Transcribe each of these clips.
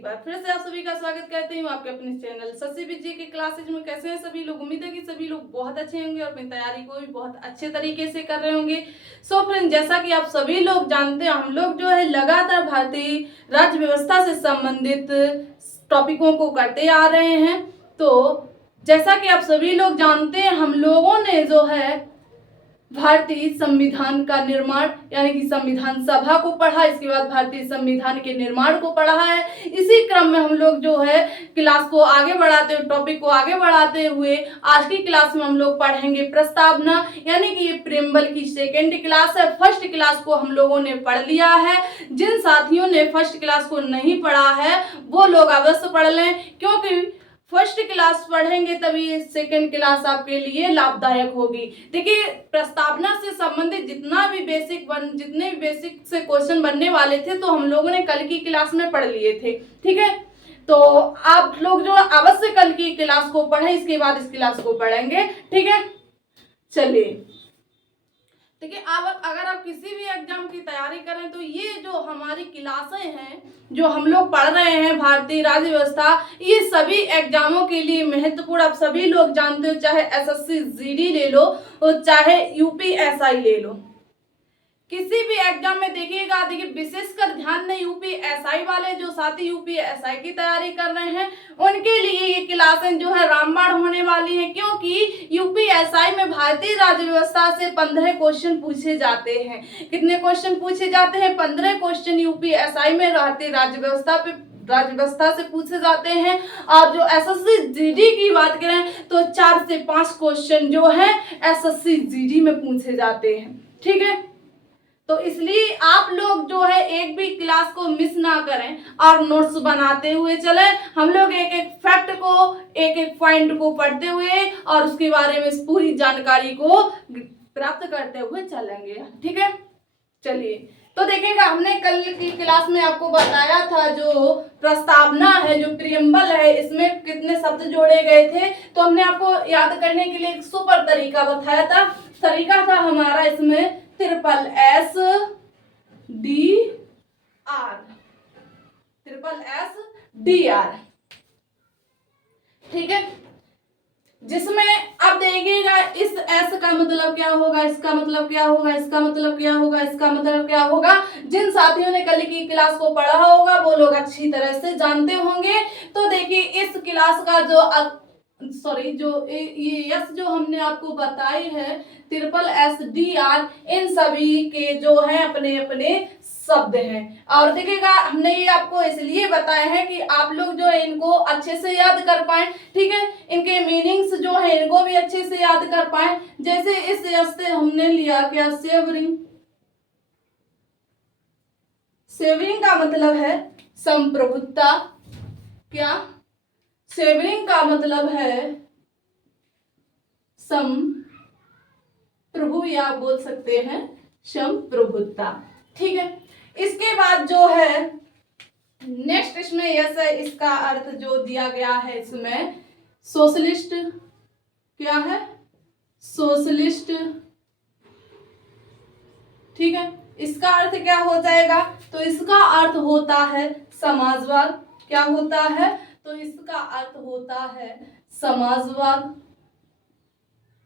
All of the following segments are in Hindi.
एक बार फिर से आप सभी का स्वागत करते हूँ आपके अपने चैनल शशि विजय के क्लासेज में। कैसे हैं सभी लोग? उम्मीद है कि सभी लोग बहुत अच्छे होंगे और अपनी तैयारी को भी बहुत अच्छे तरीके से कर रहे होंगे। सो फ्रेंड, जैसा कि आप सभी लोग जानते हैं, हम लोग जो है लगातार भारतीय राज्य व्यवस्था से संबंधित टॉपिकों को करते आ रहे हैं। तो जैसा कि आप सभी लोग जानते हैं, हम लोगों ने जो है भारतीय संविधान का निर्माण यानी कि संविधान सभा को पढ़ा, इसके बाद भारतीय संविधान के निर्माण को पढ़ा है। इसी क्रम में हम लोग जो है क्लास को आगे बढ़ाते हुए, टॉपिक को आगे बढ़ाते हुए आज की क्लास में हम लोग पढ़ेंगे प्रस्तावना, यानी कि ये प्रेम्बल की सेकेंड क्लास है। फर्स्ट क्लास को हम लोगों ने पढ़ लिया है। जिन साथियों ने फर्स्ट क्लास को नहीं पढ़ा है वो लोग अवश्य पढ़ लें, क्योंकि फर्स्ट क्लास पढ़ेंगे तभी सेकेंड क्लास आपके लिए लाभदायक होगी। देखिए, प्रस्तावना से संबंधित जितने भी बेसिक से क्वेश्चन बनने वाले थे तो हम लोगों ने कल की क्लास में पढ़ लिए थे। ठीक है, तो आप लोग जो अवश्य कल की क्लास को पढ़ें, इसके बाद इस क्लास को पढ़ेंगे। ठीक है, चलिए। देखिए, आप अगर आप किसी भी एग्जाम की तैयारी करें तो ये जो हमारी क्लासें हैं, जो हम लोग पढ़ रहे हैं भारतीय राज्य व्यवस्था, ये सभी एग्जामों के लिए महत्वपूर्ण। आप सभी लोग जानते हो, चाहे एसएससी जीडी ले लो और चाहे यूपीएसआई ले लो, किसी भी एग्जाम में देखिएगा, देखिए विशेषकर ध्यान दें, यूपीएसआई वाले जो साथी यूपीएसआई की तैयारी कर रहे हैं उनके लिए ये क्लासें जो है रामबाण होने वाली हैं, क्योंकि यूपीएसआई में भारतीय राज्य व्यवस्था से 15 क्वेश्चन पूछे जाते हैं। कितने क्वेश्चन पूछे जाते हैं? 15 क्वेश्चन यूपीएसआई में भारतीय राज्य व्यवस्था से पूछे जाते हैं। और जो एसएससी जीडी की बात करें तो 4 से 5 क्वेश्चन जो है एसएससी जीडी में पूछे जाते हैं। ठीक है, तो इसलिए आप लोग जो है एक भी क्लास को मिस ना करें और नोट्स बनाते हुए चलें। हम लोग एक एक फैक्ट को, एक एक पॉइंट को पढ़ते हुए और उसके बारे में पूरी जानकारी को प्राप्त करते हुए चलेंगे। ठीक है, चलिए। तो देखिएगा, हमने कल की क्लास में आपको बताया था जो प्रस्तावना है, जो प्रियम्बल है, इसमें कितने शब्द जोड़े गए थे। तो हमने आपको याद करने के लिए एक सुपर तरीका बताया था। तरीका था हमारा इसमें SSDR। ठीक है, जिसमें अब देखिएगा इस एस का मतलब क्या होगा, इसका मतलब क्या होगा, इसका मतलब क्या होगा, इसका मतलब क्या होगा। जिन साथियों ने कल की क्लास को पढ़ा होगा वो लोग अच्छी तरह से जानते होंगे। तो देखिए, इस क्लास का ये यस जो हमने आपको बताई है SSDR, इन सभी के जो है अपने अपने शब्द हैं। और देखिएगा, हमने ये आपको इसलिए बताया है कि आप लोग जो है इनको अच्छे से याद कर पाए। ठीक है, इनके मीनिंग्स जो है इनको भी अच्छे से याद कर पाए। जैसे इस यस से हमने लिया क्या, सेवरिंग। सेवरिंग का मतलब है संप्रभुता। क्या? सेवरिंग का मतलब है संप्रभु, या बोल सकते हैं संप्रभुता। ठीक है, इसके बाद जो है नेक्स्ट इसमें यस है, इसका अर्थ जो दिया गया है इसमें सोशलिस्ट। क्या है? सोशलिस्ट। ठीक है, इसका अर्थ क्या हो जाएगा? तो इसका अर्थ होता है समाजवाद। क्या होता है? तो इसका अर्थ होता है समाजवाद।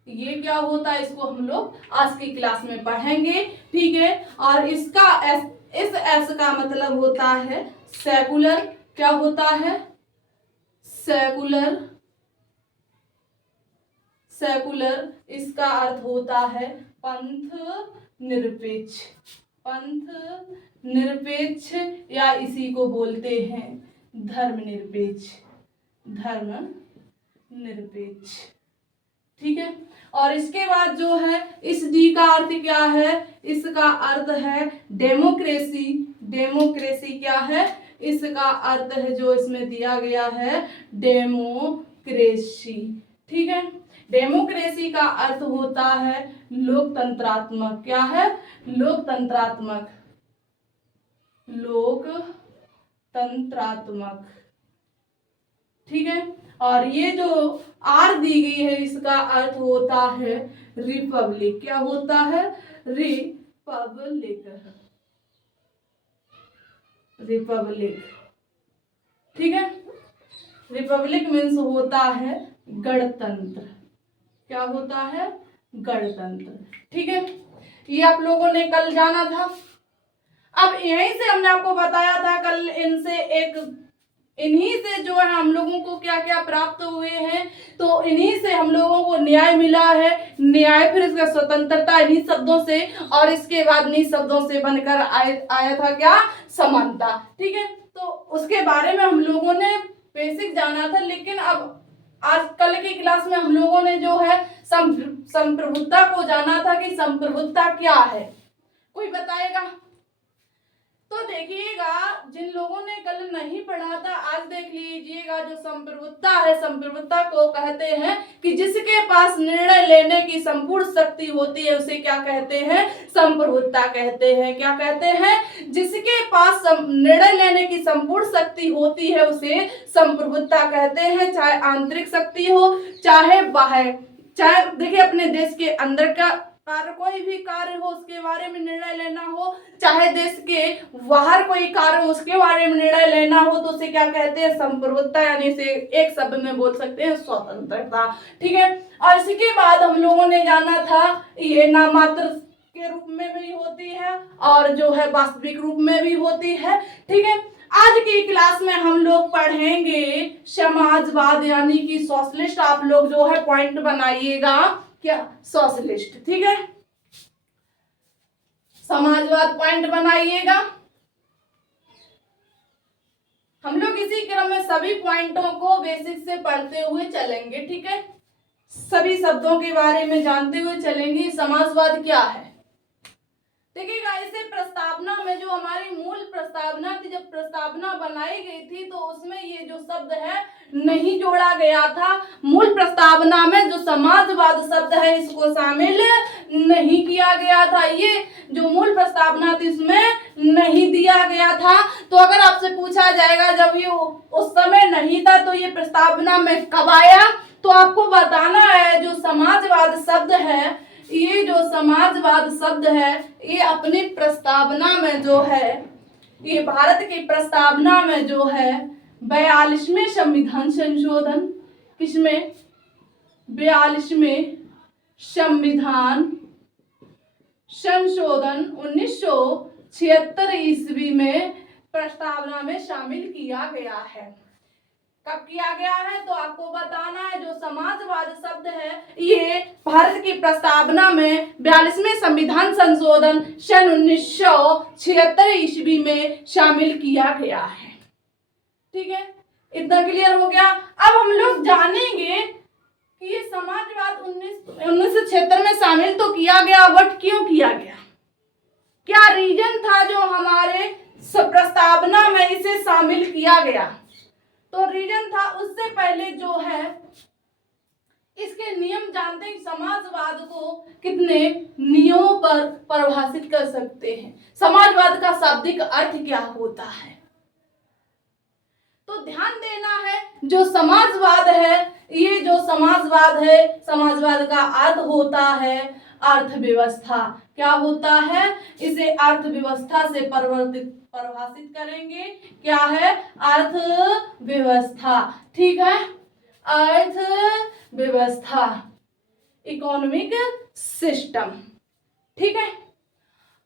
ये क्या होता है, इसको हम लोग आज की क्लास में पढ़ेंगे। ठीक है, और इसका इस एस का मतलब होता है सेकुलर। क्या होता है? सेकुलर। सेकुलर, इसका अर्थ होता है पंथ निरपेक्ष। पंथ निरपेक्ष, या इसी को बोलते हैं धर्मनिरपेक्ष। धर्मनिरपेक्ष। ठीक है, और इसके बाद जो है इस डी का अर्थ क्या है? इसका अर्थ है डेमोक्रेसी। डेमोक्रेसी क्या है? इसका अर्थ है जो इसमें दिया गया है डेमोक्रेसी। ठीक है, डेमोक्रेसी का अर्थ होता है लोकतंत्रात्मक। क्या है? लोकतंत्रात्मक। लोकतंत्रात्मक। ठीक है, और ये जो आर दी गई है इसका अर्थ होता है रिपब्लिक। क्या होता है? रिपब्लिक। रिपब्लिक। ठीक है। रिपब्लिक मीन्स होता है गणतंत्र। क्या होता है? गणतंत्र। ठीक है, ये आप लोगों ने कल जाना था। अब यहीं से हमने आपको बताया था कल, इन्हीं से जो है हम लोगों को क्या क्या प्राप्त हुए हैं, तो इन्हीं से हम लोगों को न्याय मिला है। न्याय, फिर इसका स्वतंत्रता, इन्हीं शब्दों से, और इसके बाद इन्हीं शब्दों से बनकर आया था क्या? समानता। ठीक है, तो उसके बारे में हम लोगों ने बेसिक जाना था। लेकिन अब आज कल की क्लास में हम लोगों ने जो है संप्रभुता को जाना था कि संप्रभुता क्या है। कोई बताएगा? तो देखिएगा, जिन लोगों ने कल नहीं पढ़ा था आज देख लीजिएगा। जो संप्रभुता है, संप्रभुता को कहते हैं कि जिसके पास निर्णय लेने की संपूर्ण शक्ति होती है उसे क्या कहते हैं? संप्रभुता कहते हैं। क्या कहते हैं? जिसके पास निर्णय लेने की संपूर्ण शक्ति होती है उसे संप्रभुता कहते हैं। चाहे आंतरिक शक्ति हो, चाहे बाहर, चाहे देखिए अपने देश के अंदर का कार्य, कोई भी कार्य हो उसके बारे में निर्णय लेना हो, चाहे देश के बाहर कोई कार्य हो उसके बारे में निर्णय लेना हो, तो उसे क्या कहते हैं? संप्रभुता, यानी इसे एक शब्द में बोल सकते हैं स्वतंत्रता। ठीक है, और इसी के बाद हम लोगों ने जाना था ये नामात्र के रूप में भी होती है और जो है वास्तविक रूप में भी होती है। ठीक है, आज की क्लास में हम लोग पढ़ेंगे समाजवाद यानी कि सोशलिस्ट। आप लोग जो है पॉइंट बनाइएगा, क्या? सोशलिस्ट। ठीक है, समाजवाद पॉइंट बनाइएगा। हम लोग इसी क्रम में सभी पॉइंटों को बेसिक से पढ़ते हुए चलेंगे। ठीक है, सभी शब्दों के बारे में जानते हुए चलेंगे। समाजवाद क्या है? देखिएगा, इसे प्रस्तावना में, जो हमारी मूल प्रस्तावना थी, जब प्रस्तावना बनाई गई थी तो उसमें ये जो शब्द है नहीं जोड़ा गया था। मूल प्रस्तावना में जो समाजवाद शब्द है इसको शामिल नहीं किया गया था। ये जो मूल प्रस्तावना थी इसमें नहीं दिया गया था। तो अगर आपसे पूछा जाएगा जब ये उस समय नहीं था तो ये प्रस्तावना में कब आया, तो आपको बताना है जो समाजवाद शब्द है, ये जो समाजवाद शब्द है ये अपनी प्रस्तावना में जो है, ये भारत की प्रस्तावना में जो है 42वें संविधान संशोधन, किसमें? 42वें संविधान संशोधन 1976 ईस्वी में प्रस्तावना में शामिल किया गया है। कब किया गया है? तो आपको बताना है जो समाजवाद शब्द है ये भारत की प्रस्तावना में 42वें संविधान संशोधन सन 1976 ईस्वी में शामिल किया गया है। ठीक है, इतना क्लियर हो गया। अब हम लोग जानेंगे कि ये समाजवाद 1976 में शामिल तो किया गया, बट क्यों किया गया? क्या रीजन था जो हमारे प्रस्तावना में इसे शामिल किया गया? तो रीजन था, उससे पहले जो है इसके नियम जानते हैं। समाजवाद को कितने नियमों पर परिभाषित कर सकते हैं? समाजवाद का शाब्दिक अर्थ क्या होता है? तो ध्यान देना है, जो समाजवाद है, ये जो समाजवाद है, समाजवाद का अर्थ होता है अर्थव्यवस्था। क्या होता है? इसे अर्थव्यवस्था से परिभाषित करेंगे। क्या है? अर्थव्यवस्था। ठीक है, अर्थव्यवस्था, इकोनॉमिक सिस्टम। ठीक है,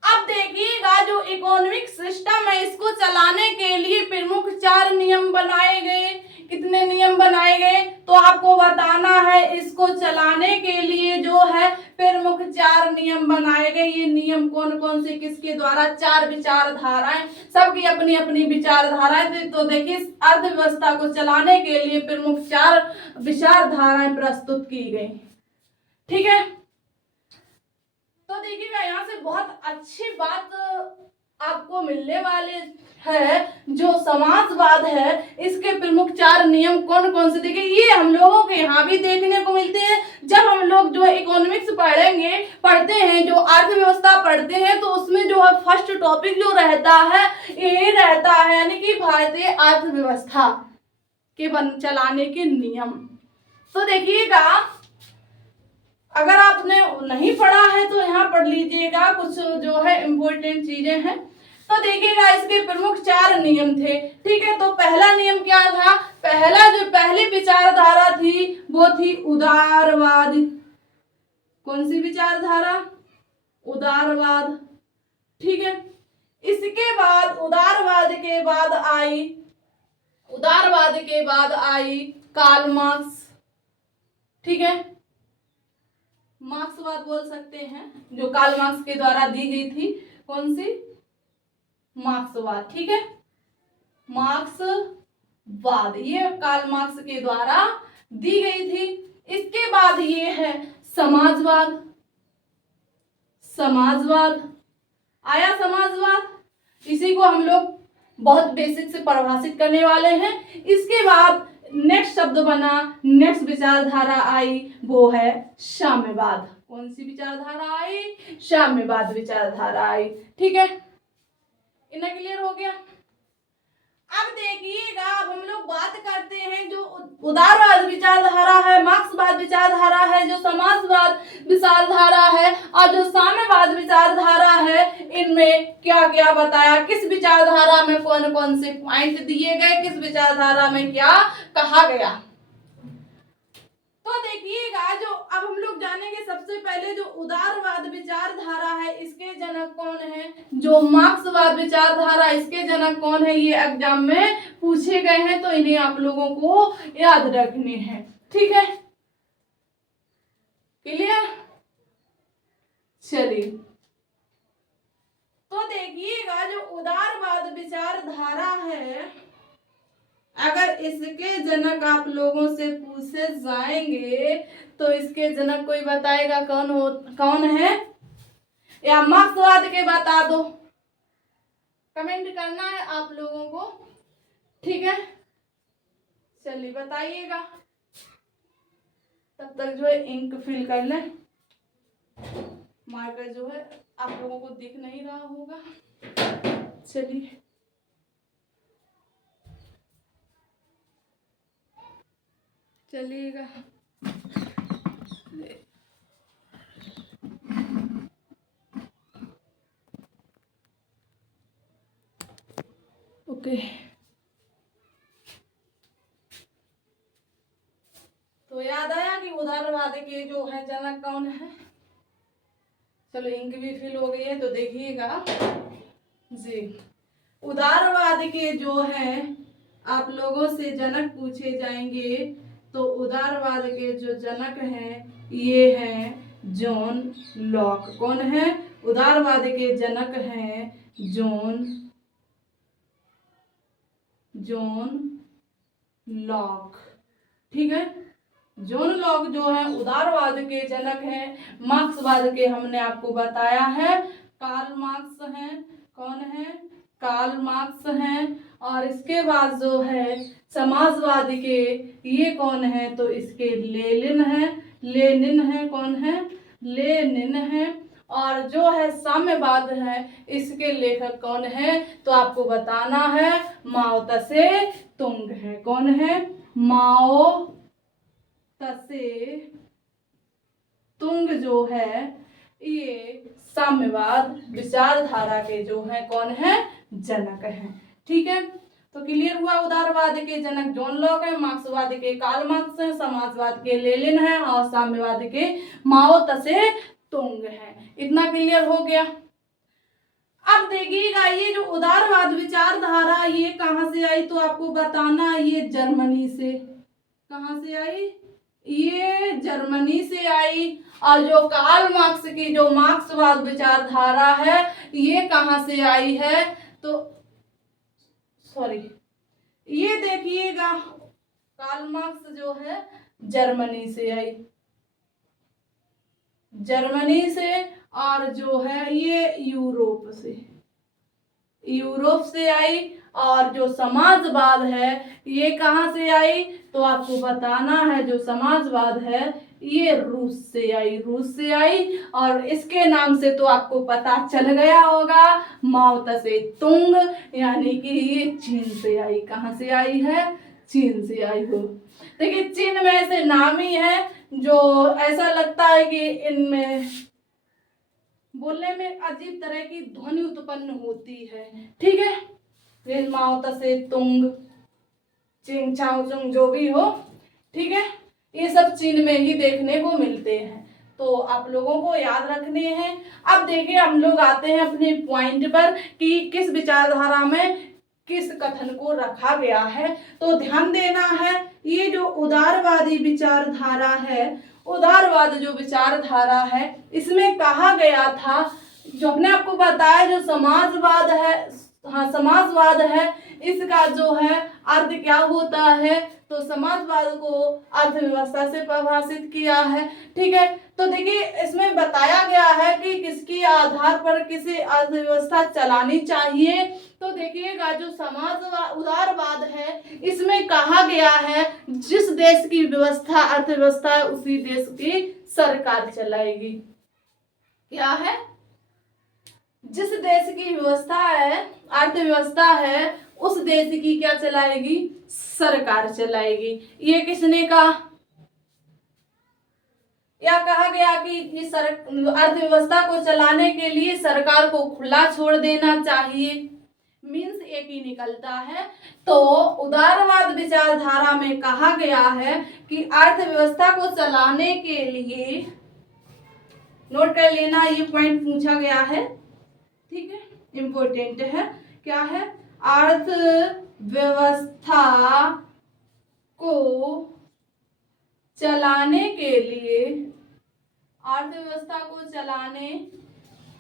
अब देखिएगा जो इकोनॉमिक सिस्टम है इसको चलाने के लिए प्रमुख 4 नियम बनाए गए। कितने नियम बनाए गए? तो आपको बताना है इसको चलाने के लिए जो है प्रमुख 4 नियम बनाए गए। ये नियम कौन कौन से, किसके द्वारा? 4 विचारधाराएं, सबकी अपनी अपनी विचारधाराएं थी। तो देखिए अर्थव्यवस्था को चलाने के लिए प्रमुख 4 विचारधाराएं प्रस्तुत की गई। ठीक है, तो देखिएगा यहाँ से बहुत अच्छी बात आपको मिलने वाले है। जो समाजवाद है इसके प्रमुख 4 नियम कौन कौन से? देखिए ये हम लोगों के यहाँ भी देखने को मिलते हैं। जब हम लोग जो इकोनॉमिक्स पढ़ते हैं, जो अर्थव्यवस्था पढ़ते हैं, तो उसमें जो है फर्स्ट टॉपिक जो रहता है ये रहता है, यानी कि भारतीय अर्थव्यवस्था के चलाने के नियम। तो देखिएगा अगर आपने नहीं पढ़ा है तो यहाँ पढ़ लीजिएगा, कुछ जो है इम्पोर्टेंट चीजें हैं। तो देखिएगा इसके प्रमुख 4 नियम थे। ठीक है, तो पहला नियम क्या पहली विचारधारा थी वो थी उदारवाद। कौन सी विचारधारा? उदारवाद। ठीक है, इसके बाद उदारवाद के बाद आई कार्ल मार्क्स। ठीक है, मार्क्सवाद बोल सकते हैं, जो कार्ल मार्क्स के द्वारा दी गई थी। कौन सी? मार्क्सवाद। ठीक है, मार्क्सवाद ये कार्ल मार्क्स के द्वारा दी गई थी। इसके बाद ये है समाजवाद। समाजवाद आया, समाजवाद, इसी को हम लोग बहुत बेसिक से परिभाषित करने वाले हैं। इसके बाद नेक्स्ट शब्द बना, नेक्स्ट विचारधारा आई, वो है साम्यवाद। कौन सी विचारधारा आई? साम्यवाद विचारधारा आई। ठीक है, इतना क्लियर हो गया। अब देखिएगा, अब हम लोग बात करते हैं जो उदारवाद विचारधारा है, मार्क्सवाद विचारधारा है, जो समाजवाद विचारधारा है और जो साम्यवाद विचारधारा है, इनमें क्या क्या बताया, किस विचारधारा में कौन कौन से पॉइंट दिए गए, किस विचारधारा में क्या कहा गया। तो देखिएगा, जो अब हम लोग जानेंगे सबसे पहले जो उदारवाद विचारधारा है, इसके जनक कौन है। जो मार्क्सवाद विचारधारा, इसके जनक कौन है, ये एग्जाम में पूछे गए हैं, तो इन्हें आप लोगों को याद रखने हैं। ठीक है, क्लियर? चलिए, तो देखिएगा, जो उदारवाद विचारधारा है, अगर इसके जनक आप लोगों से पूछे जाएंगे तो इसके जनक कोई बताएगा कौन है, या मार्क्सवाद के बता दो। कमेंट करना है आप लोगों को। ठीक है, चलिए बताइएगा। तब तक जो है इंक फिल कर लें। मार्कर जो है आप लोगों को दिख नहीं रहा होगा। चलिए, चलिएगा। ओके, तो याद आया कि उदारवाद के जो है जनक कौन है। चलो, इंक भी फिल हो गई है, तो देखिएगा जी, उदारवाद के जो है आप लोगों से जनक पूछे जाएंगे, तो उदारवाद के जो जनक हैं ये हैं जॉन लॉक। कौन है? उदारवाद के जनक हैं जॉन लॉक। ठीक है, जॉन लॉक जो है उदारवाद के जनक हैं। मार्क्सवाद के हमने आपको बताया है कार्ल मार्क्स हैं। कौन है? कार्ल मार्क्स हैं। और इसके बाद जो है समाजवाद के ये कौन है, तो इसके लेनिन है। कौन है? लेनिन है। और जो है साम्यवाद है, इसके लेखक कौन है, तो आपको बताना है माओ त्से तुंग है। कौन है? माओ त्से तुंग जो है ये साम्यवाद विचारधारा के जो है कौन है, जनक हैं। ठीक है, तो क्लियर हुआ। उदारवाद के जनक जॉन लॉक है, मार्क्सवाद के कार्ल मार्क्स है, समाजवाद के लेनिन है और साम्यवाद के माओ त्से तुंग है। इतना क्लियर हो गया। अब देखिएगा, ये जो उदारवाद विचारधारा ये कहाँ से आई, तो आपको बताना, ये जर्मनी से। कहाँ से आई? ये जर्मनी से आई। और जो कार्ल मार्क्स की जो मार्क्सवाद विचारधारा है ये कहाँ से आई है, तो सॉरी, ये देखिएगा कार्ल मार्क्स जो है जर्मनी से आई, जर्मनी से। और जो है ये यूरोप से आई। और जो समाजवाद है ये कहाँ से आई, तो आपको बताना है जो समाजवाद है ये रूस से आई। और इसके नाम से तो आपको पता चल गया होगा, माओ त्से तुंग, यानी कि ये चीन से आई। कहाँ से आई है? चीन से आई हो। देखिए, चीन में ऐसे नाम ही है जो ऐसा लगता है कि इनमें बोलने में अजीब तरह की ध्वनि उत्पन्न होती है। ठीक है, फिर माओ त्से तुंग चिंग चांग चुंग जो भी हो, ठीक है, ये सब चीन में ही देखने को मिलते हैं। तो आप लोगों को याद रखने हैं। अब देखिए हम लोग आते हैं अपने पॉइंट पर कि किस विचारधारा में किस कथन को रखा गया है। तो ध्यान देना है, ये जो उदारवादी विचारधारा है, उदारवाद जो विचारधारा है, इसमें कहा गया था, जो हमने आपको बताया जो समाजवाद है, हाँ समाजवाद है, इसका जो है अर्थ क्या होता है, तो समाजवाद को अर्थव्यवस्था से परिभाषित किया है, ठीक है। तो देखिए इसमें बताया गया है कि किसके आधार पर किसी अर्थव्यवस्था चलानी चाहिए। तो देखिएगा जो समाजवाद उदारवाद है, इसमें कहा गया है जिस देश की व्यवस्था अर्थव्यवस्था है उसी देश की सरकार चलाएगी। क्या है? जिस देश की व्यवस्था है अर्थव्यवस्था है उस देश की क्या चलाएगी? सरकार चलाएगी। ये किसने कहा? या कहा गया कि अर्थव्यवस्था को चलाने के लिए सरकार को खुला छोड़ देना चाहिए। मीन्स एक ही निकलता है। तो उदारवाद विचारधारा में कहा गया है कि अर्थव्यवस्था को चलाने के लिए, नोट कर लेना ये पॉइंट पूछा गया है, ठीक है, इम्पोर्टेंट है। क्या है? अर्थव्यवस्था को चलाने के लिए, अर्थव्यवस्था को चलाने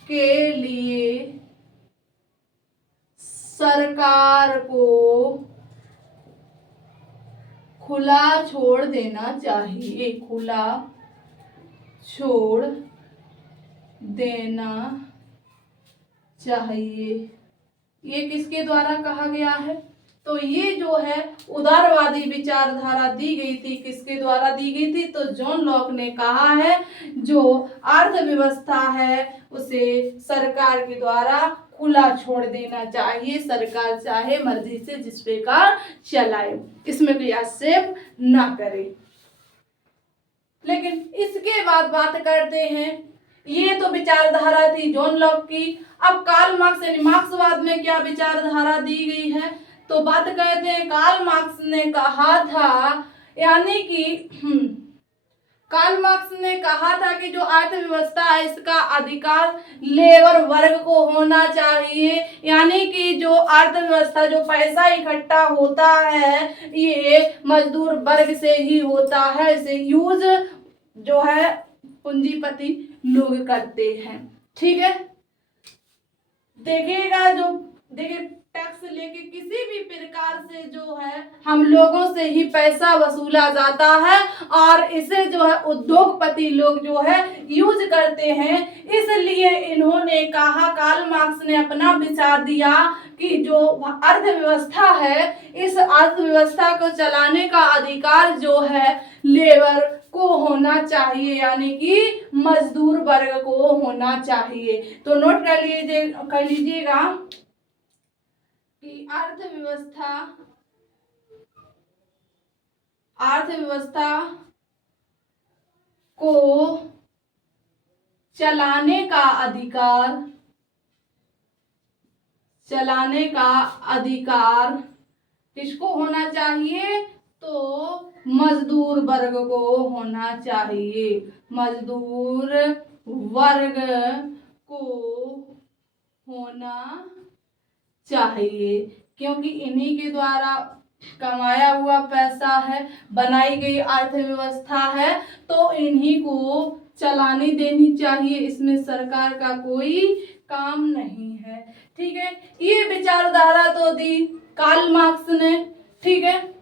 के लिए सरकार को खुला छोड़ देना चाहिए, खुला छोड़ देना चाहिए। ये किसके द्वारा कहा गया है? तो ये जो है उदारवादी विचारधारा दी गई थी, किसके द्वारा दी गई थी? तो जॉन लॉक ने कहा है जो अर्थव्यवस्था है उसे सरकार के द्वारा खुला छोड़ देना चाहिए, सरकार चाहे मर्जी से जिस प्रकार चलाए, इसमें कोई आक्षेप ना करे। लेकिन इसके बाद बात करते हैं, ये तो विचारधारा थी जॉन लॉक की। अब कार्ल मार्क्स यानी मार्क्सवाद में क्या विचारधारा दी गई है? तो बात करते हैं, कार्ल मार्क्स ने कहा था, यानी कि कार्ल मार्क्स ने कहा था कि जो अर्थव्यवस्था है इसका अधिकार लेबर वर्ग को होना चाहिए, यानी कि जो अर्थव्यवस्था जो पैसा इकट्ठा होता है ये मजदूर वर्ग से ही होता है, इसे यूज जो है पूंजीपति लोग करते हैं, ठीक है। देखिएगा जो देखिए टैक्स लेके किसी भी प्रकार से जो है हम लोगों से ही पैसा वसूला जाता है और इसे जो है उद्योगपति लोग जो है यूज करते हैं। इसलिए इन्होंने कहा, कार्ल मार्क्स ने अपना विचार दिया कि जो अर्थव्यवस्था है इस अर्थव्यवस्था को चलाने का अधिकार जो है लेबर को होना चाहिए, यानी कि मजदूर वर्ग को होना चाहिए। तो नोट कर लीजिएगा कि अर्थव्यवस्था को चलाने का अधिकार किसको होना चाहिए? तो मजदूर वर्ग को होना चाहिए, मजदूर वर्ग को होना चाहिए, क्योंकि इन्हीं के द्वारा कमाया हुआ पैसा है, बनाई गई अर्थव्यवस्था है, तो इन्हीं को चलानी देनी चाहिए, इसमें सरकार का कोई काम नहीं है, ठीक है। ये विचारधारा तो दी कार्ल मार्क्स ने, ठीक है।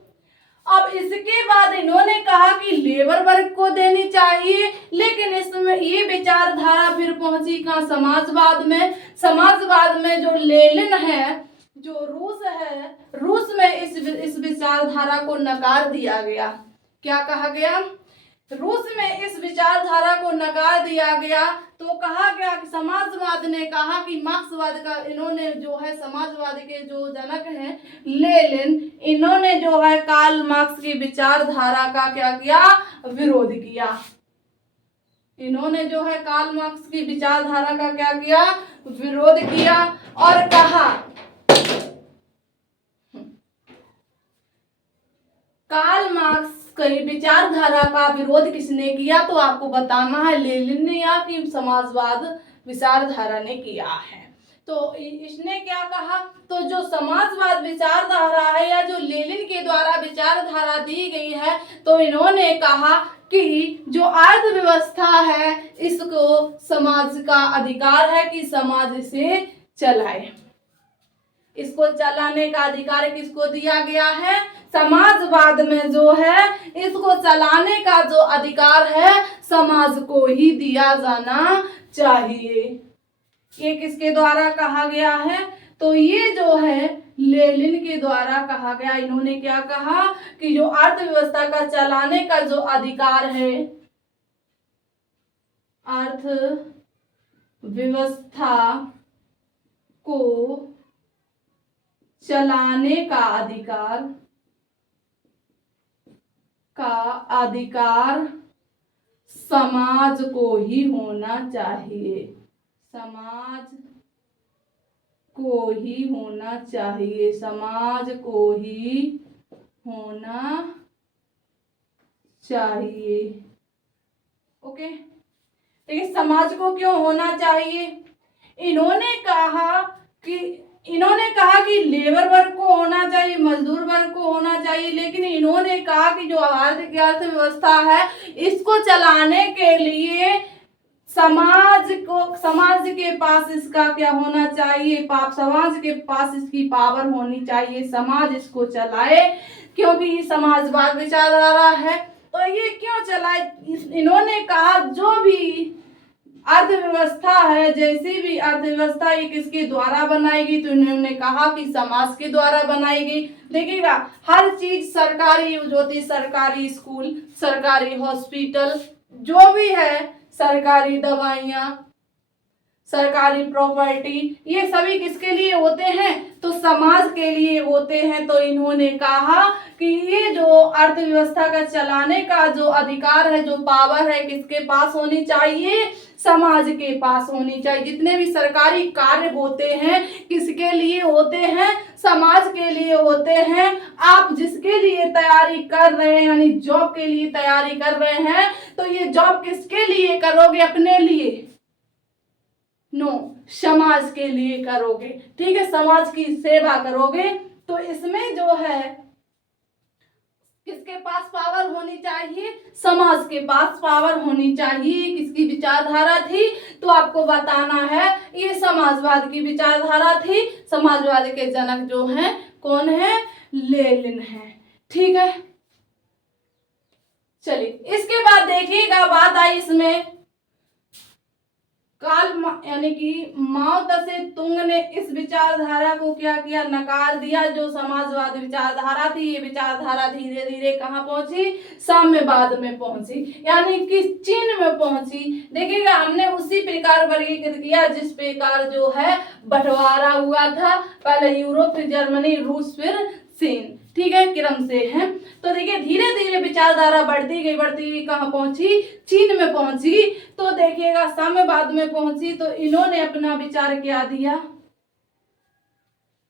अब इसके बाद इन्होंने कहा कि लेबर वर्ग को देनी चाहिए, लेकिन इसमें ये विचारधारा फिर पहुंची कहाँ? समाजवाद में। समाजवाद में जो लेनिन है, जो रूस है, रूस में इस विचारधारा को नकार दिया गया। क्या कहा गया? रूस में इस विचारधारा को नकार दिया गया। तो कहा गया कि समाजवाद ने कहा कि मार्क्सवाद का, इन्होंने जो है समाजवाद के जो जनक हैं लेनिन, इन्होंने जो है कार्ल मार्क्स की विचारधारा का क्या किया? विरोध किया। इन्होंने जो है कार्ल मार्क्स की विचारधारा का क्या किया? विरोध किया और कहा कार्ल मार्क्स की विचारधारा का विरोध किसने किया? तो आपको बताना है लेनिन ने या कि समाजवाद विचारधारा ने किया है। तो इसने क्या कहा? तो जो समाजवाद विचारधारा है या जो लेनिन के द्वारा विचारधारा दी गई है, तो इन्होंने कहा कि जो अर्थव्यवस्था है इसको समाज का अधिकार है कि समाज इसे चलाए। इसको चलाने का अधिकार किसको दिया गया है? समाजवाद में जो है इसको चलाने का जो अधिकार है समाज को ही दिया जाना चाहिए। ये किसके द्वारा कहा गया है? तो ये जो है लेनिन के द्वारा कहा गया। इन्होंने क्या कहा कि जो अर्थव्यवस्था का चलाने का जो अधिकार है, अर्थव्यवस्था को चलाने का अधिकार समाज को ही होना चाहिए। समाज को ही होना चाहिए। समाज को ही होना चाहिए। ओके, लेकिन समाज को क्यों होना चाहिए? इन्होंने कहा कि लेबर वर्ग को होना चाहिए, मजदूर वर्ग को होना चाहिए, लेकिन इन्होंने कहा कि जो भारत की अर्थव्यवस्था है इसको चलाने के लिए समाज के पास इसका क्या होना चाहिए? समाज के पास इसकी पावर होनी चाहिए, समाज इसको चलाए, क्योंकि ये समाजवाद विचारधारा है। तो ये क्यों चलाए? इन्होंने कहा जो भी अर्थव्यवस्था है, जैसी भी अर्थव्यवस्था ये किसके द्वारा बनाएगी? तो इन्होंने कहा कि समाज के द्वारा बनाएगी। देखिएगा, हर चीज सरकारी जो होती, सरकारी स्कूल, सरकारी हॉस्पिटल, जो भी है, सरकारी दवाइयाँ, सरकारी प्रॉपर्टी, ये सभी किसके लिए होते हैं? तो समाज के लिए होते हैं। तो इन्होंने कहा कि ये जो अर्थव्यवस्था का चलाने का जो अधिकार है, जो पावर है, किसके पास होनी चाहिए? समाज के पास होनी चाहिए। जितने भी सरकारी कार्य होते हैं किसके लिए होते हैं? समाज के लिए होते हैं। आप जिसके लिए तैयारी कर रहे हैं, यानी जॉब के लिए तैयारी कर रहे हैं, तो ये जॉब किसके लिए करोगे? अपने लिए? नो, समाज के लिए करोगे। ठीक है, समाज की सेवा करोगे। तो इसमें जो है किसके पास पावर होनी चाहिए? समाज के पास पावर होनी चाहिए। किसकी विचारधारा थी? तो आपको बताना है ये समाजवाद की विचारधारा थी। समाजवाद के जनक जो हैं कौन है? लेनिन है। ठीक है, चलिए इसके बाद देखिएगा, बात आई इसमें यानी कि माओ त्से तुंग ने इस विचारधारा को क्या किया? नकार दिया। जो समाजवाद विचारधारा थी, ये विचारधारा धीरे धीरे कहाँ पहुंची? साम्यवाद में पहुंची, यानी कि चीन में पहुंची। देखिएगा, हमने उसी प्रकार वर्गीकृत किया जिस प्रकार जो है बंटवारा हुआ था, पहले यूरोप, फिर जर्मनी, रूस, फिर चीन। ठीक है, क्रम से है। तो देखिए धीरे धीरे विचारधारा बढ़ती गई कहाँ पहुंची? चीन में पहुंची। तो देखिएगा साम्यवाद में पहुंची। तो इन्होंने अपना विचार क्या दिया?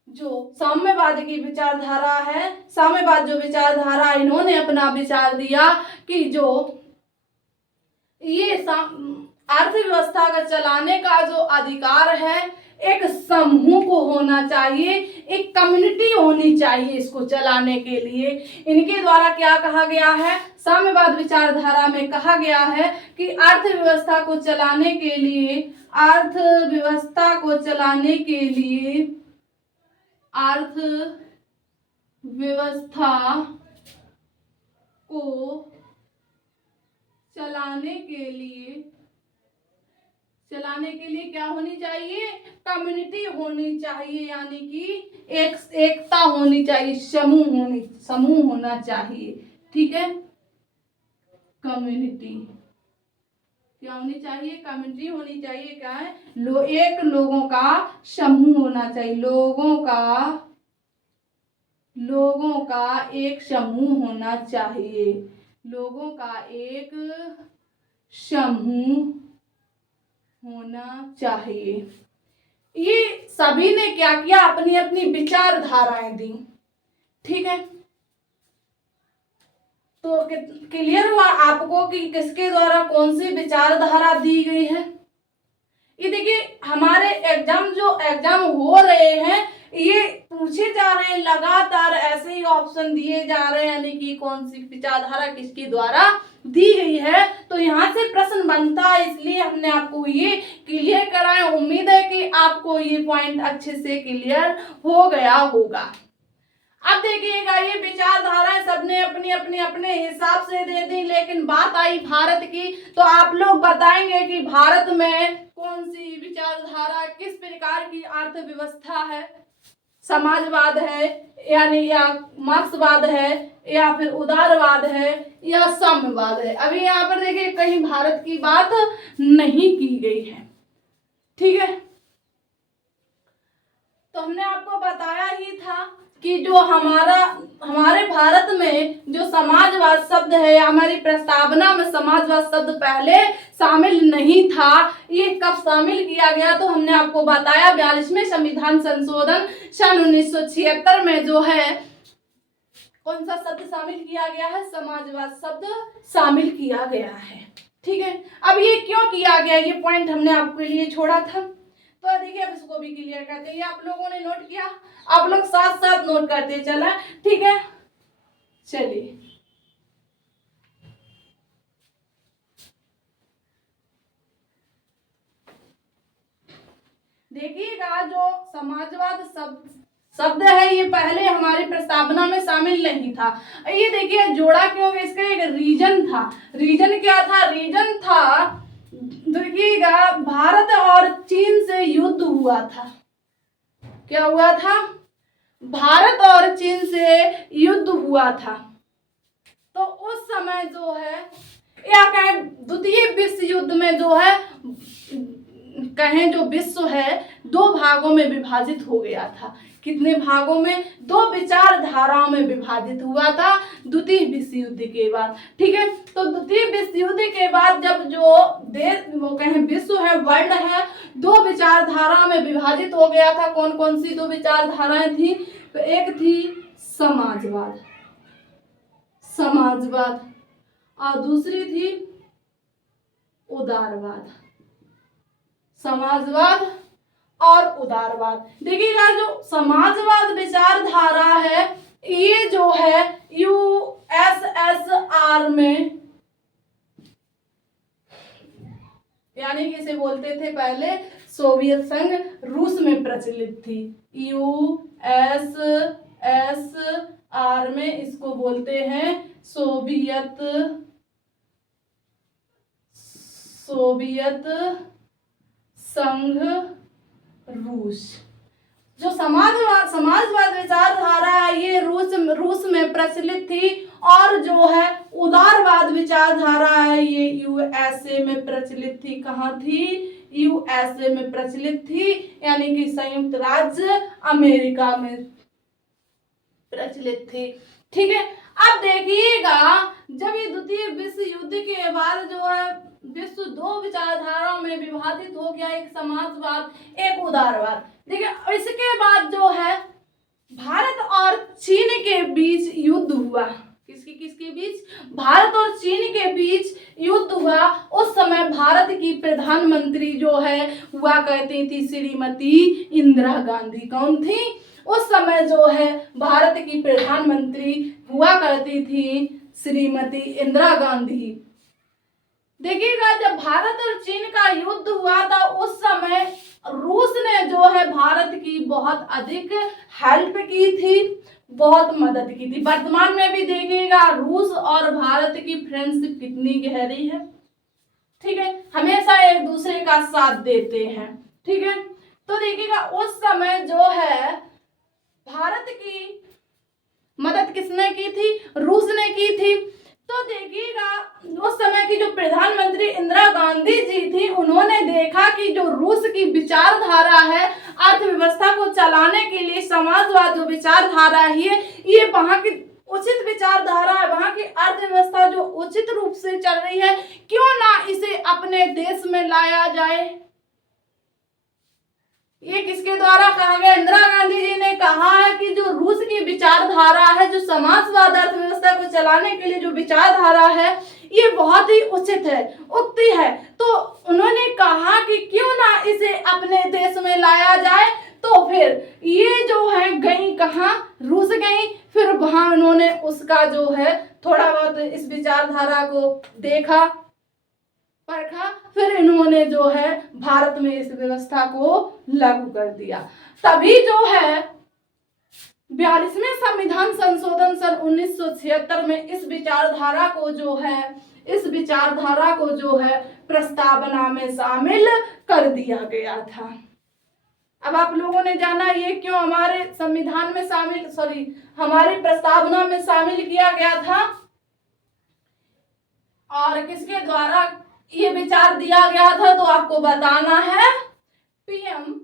जो साम्यवाद की विचारधारा है, साम्यवाद जो विचारधारा, इन्होंने अपना विचार दिया कि जो ये अर्थव्यवस्था का चलाने का जो अधिकार है एक समूह को होना चाहिए, एक कम्युनिटी होनी चाहिए इसको चलाने के लिए। इनके द्वारा क्या कहा गया है? साम्यवाद विचारधारा में कहा गया है कि अर्थव्यवस्था को चलाने के लिए चलाने के लिए क्या होनी चाहिए? कम्युनिटी होनी चाहिए, यानी कि एकता होनी चाहिए, समूह होना चाहिए। ठीक है, कम्युनिटी क्या होनी चाहिए? कम्युनिटी होनी चाहिए। क्या है? एक लोगों का समूह होना चाहिए। लोगों का एक समूह होना चाहिए। लोगों का एक समूह होना चाहिए। ये सभी ने क्या किया? अपनी अपनी विचारधाराएं दी। ठीक है, तो क्लियर हुआ आपको कि किसके द्वारा कौन सी विचारधारा दी गई है। ये देखिए हमारे एग्जाम हो रहे हैं, ये पूछे जा रहे हैं लगातार, ऐसे ही ऑप्शन दिए जा रहे हैं, यानी कि कौन सी विचारधारा किसके द्वारा दी गई है। तो यहाँ से प्रश्न बनता है, इसलिए हमने आपको ये क्लियर कराया। उम्मीद है कि आपको ये पॉइंट अच्छे से क्लियर हो गया होगा। अब देखिएगा, ये विचारधाराएं सबने अपनी अपनी अपने हिसाब से दे दी, लेकिन बात आई भारत की, तो आप लोग बताएंगे कि भारत में कौन सी विचारधारा, किस प्रकार की अर्थव्यवस्था है, समाजवाद है यानी या मार्क्सवाद है या फिर उदारवाद है या साम्यवाद है। अभी यहाँ पर देखिए कहीं भारत की बात नहीं की गई है, ठीक है। तो हमने आपको बताया ही था कि जो हमारे भारत में जो समाजवाद शब्द है, हमारी प्रस्तावना में समाजवाद शब्द पहले शामिल नहीं था। ये कब शामिल किया गया, तो हमने आपको बताया 42वें संविधान संशोधन सन 1976 में जो है कौन सा शब्द शामिल किया गया है, समाजवाद शब्द शामिल किया गया है, ठीक है। अब ये क्यों किया गया, ये पॉइंट हमने आपके लिए छोड़ा था। तो देखिए अब इसको भी क्लियर करते हैं। आप लोगों ने नोट किया, आप लोग साथ साथ नोट करते चला, ठीक है। चलिए देखिएगा, जो समाजवाद शब्द है ये पहले हमारी प्रस्तावना में शामिल नहीं था। ये देखिए जोड़ा क्यों, इसका एक रीजन था। रीजन क्या था, रीजन था देखिएगा भारत और चीन से युद्ध हुआ था। क्या हुआ था, भारत और चीन से युद्ध हुआ था। तो उस समय जो है या कहें द्वितीय विश्व युद्ध में जो है कहें जो विश्व है दो भागों में विभाजित हो गया था। कितने भागों में, दो विचारधाराओं में विभाजित हुआ था द्वितीय विश्व युद्ध के बाद, ठीक है। तो द्वितीय विश्व युद्ध के बाद जब जो देश वो कहें विश्व है, वर्ल्ड है, दो विचारधारा में विभाजित हो गया था। कौन कौन सी दो विचारधाराएं थी, तो एक थी समाजवाद और दूसरी थी उदारवाद। समाजवाद और उदारवाद। देखिएगा जो समाजवाद विचारधारा है ये जो है यूएसएसआर में, यानी कि इसे बोलते थे पहले सोवियत संघ, रूस में प्रचलित थी। यूएसएसआर में इसको बोलते हैं सोवियत संघ रूस। जो समाजवाद विचारधारा है ये रूस में प्रचलित थी, और जो है उदारवाद विचारधारा है ये यूएसए में प्रचलित थी। कहाँ थी, यूएसए में प्रचलित थी, यानी कि संयुक्त राज्य अमेरिका में प्रचलित थी, ठीक है। अब देखिएगा जब ये द्वितीय विश्व युद्ध के बाद जो है विश्व दो विचारधाराओं में विभाजित हो गया, एक समाजवाद एक उदारवाद। देखिए इसके बाद जो है भारत और चीन के बीच युद्ध हुआ। किसके बीच, भारत और चीन के बीच युद्ध हुआ। उस समय भारत की प्रधानमंत्री जो है हुआ करती थी श्रीमती इंदिरा गांधी। कौन थी, उस समय जो है भारत की प्रधानमंत्री हुआ करती थी श्रीमती इंदिरा गांधी। देखिएगा जब भारत और चीन का युद्ध हुआ था उस समय रूस ने जो है भारत की बहुत अधिक हेल्प की थी, बहुत मदद की थी। वर्तमान में भी देखिएगा रूस और भारत की फ्रेंडशिप कितनी गहरी है, ठीक है, हमेशा एक दूसरे का साथ देते हैं, ठीक है। तो देखिएगा उस समय जो है भारत की मदद किसने की थी, रूस ने की थी। तो देखिएगा उस समय की जो प्रधानमंत्री इंदिरा गांधी जी थी उन्होंने देखा कि जो रूस की विचारधारा है अर्थव्यवस्था को चलाने के लिए समाजवाद जो विचारधारा है ये वहां की उचित विचारधारा है, वहां की अर्थव्यवस्था जो उचित रूप से चल रही है, क्यों ना इसे अपने देश में लाया जाए। ये किसके द्वारा कहा गया? इंदिरा गांधी जी ने कहा है कि जो रूस की विचारधारा है, जो समाजवाद अर्थव्यवस्था को चलाने के लिए जो विचारधारा है, ये बहुत ही उचित है, उक्ति है। तो उन्होंने कहा कि क्यों ना इसे अपने देश में लाया जाए। तो फिर ये जो है गई कहाँ? रूस गई। फिर वहां उन्होंने उसका जो है थोड़ा बहुत इस विचारधारा को देखा, परखा, फिर इन्होंने जो है भारत में इस व्यवस्था को लागू कर दिया। तभी जो है 42वें संविधान संशोधन सन 1976 में इस विचारधारा को जो है प्रस्तावना में शामिल कर दिया गया था। अब आप लोगों ने जाना ये क्यों हमारे संविधान में हमारी प्रस्तावना में शामिल किया गया था और किसके द्वारा ये विचार दिया गया था, तो आपको बताना है पीएम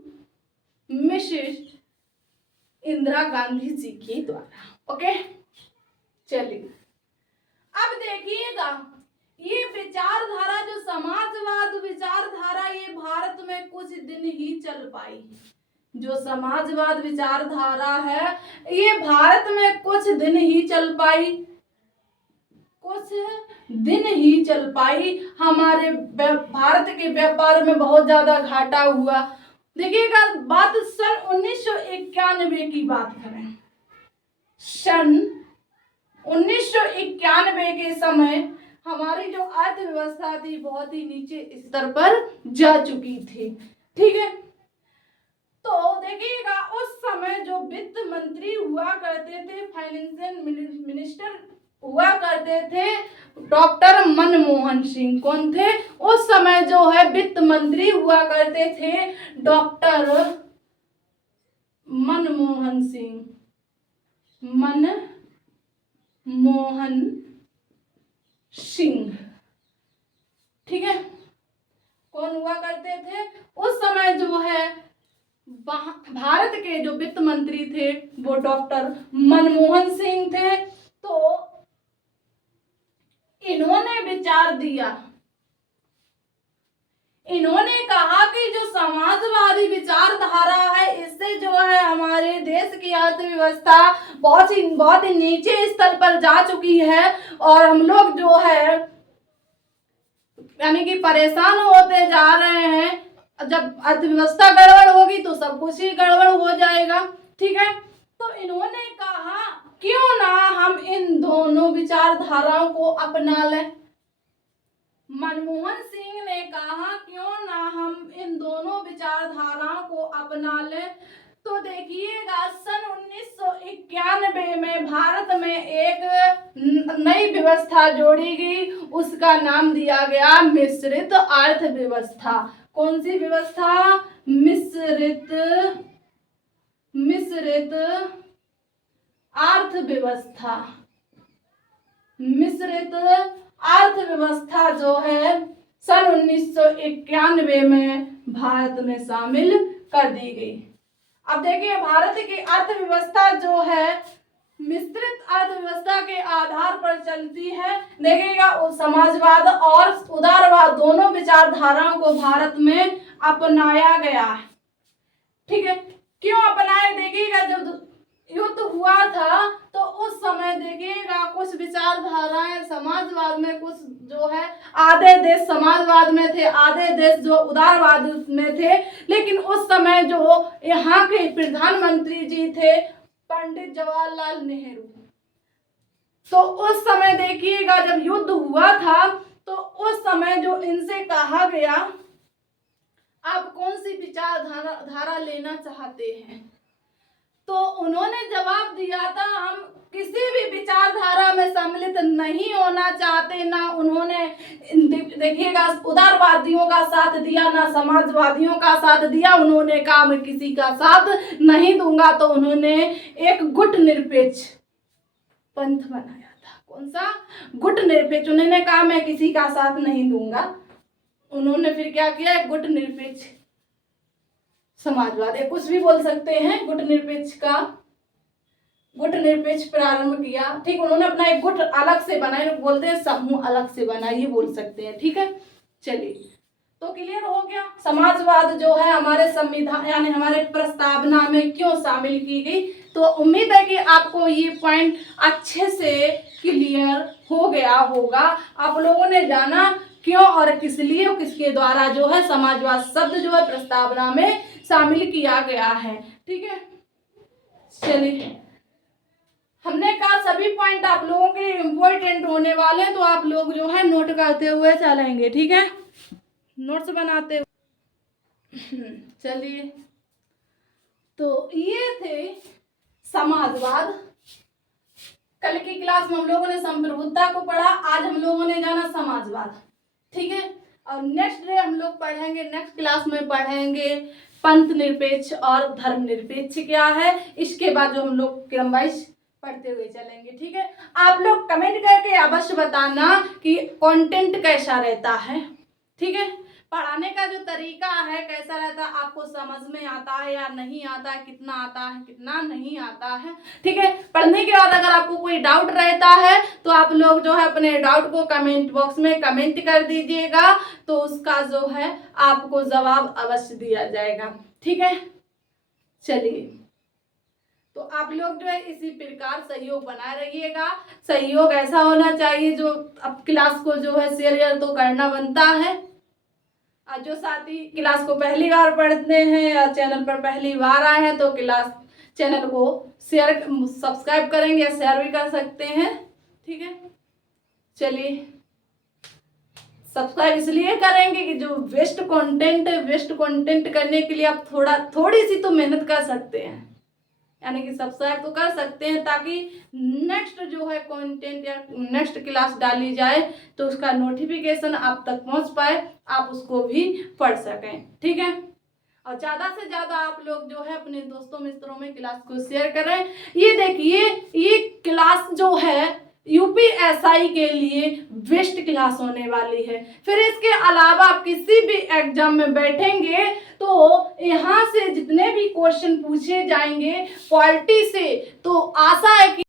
मिसेस इंदिरा गांधी जी के द्वारा। ओके, चलिए अब देखिएगा ये विचारधारा, जो समाजवाद विचारधारा, ये भारत में कुछ दिन ही चल पाई। जो समाजवाद विचारधारा है ये भारत में कुछ दिन ही चल पाई। हमारे भारत के व्यापार में बहुत ज्यादा घाटा हुआ। देखिएगा बात सन 1991 की बात करें। सन 1991 के समय हमारी जो अर्थव्यवस्था थी बहुत ही नीचे स्तर पर जा चुकी थी। ठीक है, तो देखिएगा उस समय जो वित्त मंत्री हुआ करते थे, फाइनेंशियल मिनिस्टर हुआ करते थे, डॉक्टर मनमोहन सिंह। कौन थे? उस समय जो है वित्त मंत्री हुआ करते थे डॉक्टर मनमोहन सिंह। ठीक है, कौन हुआ करते थे? उस समय जो है भारत के जो वित्त मंत्री थे वो डॉक्टर मनमोहन सिंह थे। तो इन्होंने विचार दिया, इन्होंने कहा कि जो समाजवादी विचारधारा है इससे जो है हमारे देश की अर्थव्यवस्था बहुत ही नीचे स्तर पर जा चुकी है और हम लोग जो है यानी कि परेशान होते जा रहे हैं। जब अर्थव्यवस्था गड़बड़ होगी तो सब कुछ ही गड़बड़ हो जाएगा। ठीक है, तो इन्होंने कहा क्यों ना हम इन दोनों विचारधाराओं को अपना लें। मनमोहन सिंह ने कहा क्यों ना हम इन दोनों विचारधाराओं को अपना लें। तो देखिएगा सन 1991 में भारत में एक नई व्यवस्था जोड़ी गई, उसका नाम दिया गया मिश्रित अर्थव्यवस्था। कौन सी व्यवस्था? मिश्रित अर्थव्यवस्था। मिश्रित अर्थव्यवस्था जो है सन 1991 में भारत में शामिल कर दी गई। अब देखिए भारत की अर्थव्यवस्था जो है मिश्रित अर्थव्यवस्था के आधार पर चलती है। देखिएगा समाजवाद और उदारवाद दोनों विचारधाराओं को भारत में अपनाया गया है। ठीक है, क्यों अपनाए? देखिएगा जब युद्ध हुआ था तो उस समय देखिएगा कुछ विचारधाराएं समाजवाद में, कुछ जो है आधे देश समाजवाद में थे, आधे देश जो उदारवाद में थे। लेकिन उस समय जो यहाँ के प्रधानमंत्री जी थे पंडित जवाहरलाल नेहरू, तो उस समय देखिएगा जब युद्ध हुआ था तो उस समय जो इनसे कहा गया आप कौन सी विचारधारा लेना चाहते हैं, तो उन्होंने जवाब दिया था हम किसी भी विचारधारा में सम्मिलित नहीं होना चाहते। ना उन्होंने देखिएगा उदारवादियों का साथ दिया, ना समाजवादियों का साथ दिया। उन्होंने कहा मैं किसी का साथ नहीं दूंगा। तो उन्होंने एक गुट निरपेक्ष पंथ बनाया था। कौन सा? गुट निरपेक्ष। उन्होंने कहा मैं किसी का साथ नहीं दूंगा। उन्होंने फिर क्या किया? गुट निरपेक्ष समाजवाद, कुछ भी बोल सकते हैं, गुट निरपेक्ष प्रारंभ किया। ठीक, उन्होंने अपना एक गुट अलग से बनाया, बोलते हैं समूह अलग से बनाया, ये बोल सकते हैं। ठीक है, चलिए तो क्लियर हो गया। समाजवाद जो है हमारे संविधान यानी हमारे प्रस्तावना में क्यों शामिल की गई, तो उम्मीद है कि आपको ये पॉइंट अच्छे से क्लियर हो गया होगा। आप लोगों ने जाना क्यों और किस लिए और किसके द्वारा जो है समाजवाद शब्द जो है प्रस्तावना में शामिल किया गया है। ठीक है, चलिए हमने कहा सभी पॉइंट आप लोगों के लिए इम्पोर्टेंट होने वाले हैं, तो आप लोग जो है नोट करते हुए चलेंगे। ठीक है, नोट्स बनाते हुए चलिए, तो ये थे समाजवाद। कल की क्लास में हम लोगों ने संप्रभुता को पढ़ा, आज हम लोगों ने जाना समाजवाद। ठीक है, और नेक्स्ट डे हम लोग पढ़ेंगे, नेक्स्ट क्लास में पढ़ेंगे पंथ निरपेक्ष और धर्म निरपेक्ष क्या है। इसके बाद जो हम लोग क्रम वाइज पढ़ते हुए चलेंगे। ठीक है, आप लोग कमेंट करके अवश्य बताना कि कंटेंट कैसा रहता है। ठीक है, पढ़ाने का जो तरीका है कैसा रहता है, आपको समझ में आता है या नहीं आता है, कितना आता है कितना नहीं आता है। ठीक है, पढ़ने के बाद अगर आपको कोई डाउट रहता है तो आप लोग जो है अपने डाउट को कमेंट बॉक्स में कमेंट कर दीजिएगा, तो उसका जो है आपको जवाब अवश्य दिया जाएगा। ठीक है, चलिए, तो आप लोग जो है इसी प्रकार सहयोग बनाए रहिएगा। सहयोग ऐसा होना चाहिए जो अब क्लास को जो है शेयर तो करना बनता है। और जो साथी क्लास को पहली बार पढ़ते हैं या चैनल पर पहली बार आए हैं तो क्लास चैनल को शेयर सब्सक्राइब करेंगे या शेयर भी कर सकते हैं। ठीक है, चलिए, सब्सक्राइब इसलिए करेंगे कि जो वेस्ट कंटेंट करने के लिए आप थोड़ी सी तो मेहनत कर सकते हैं, यानी कि सब्सक्राइब तो कर सकते हैं, ताकि नेक्स्ट जो है कंटेंट या नेक्स्ट क्लास डाली जाए तो उसका नोटिफिकेशन आप तक पहुंच पाए, आप उसको भी पढ़ सकें। ठीक है, और ज़्यादा से ज़्यादा आप लोग जो है अपने दोस्तों मित्रों में क्लास को शेयर करें। ये देखिए, ये क्लास जो है यूपीएसआई के लिए बेस्ट क्लास होने वाली है। फिर इसके अलावा आप किसी भी एग्जाम में बैठेंगे तो यहाँ से जितने भी क्वेश्चन पूछे जाएंगे पॉलिटी से, तो आशा है कि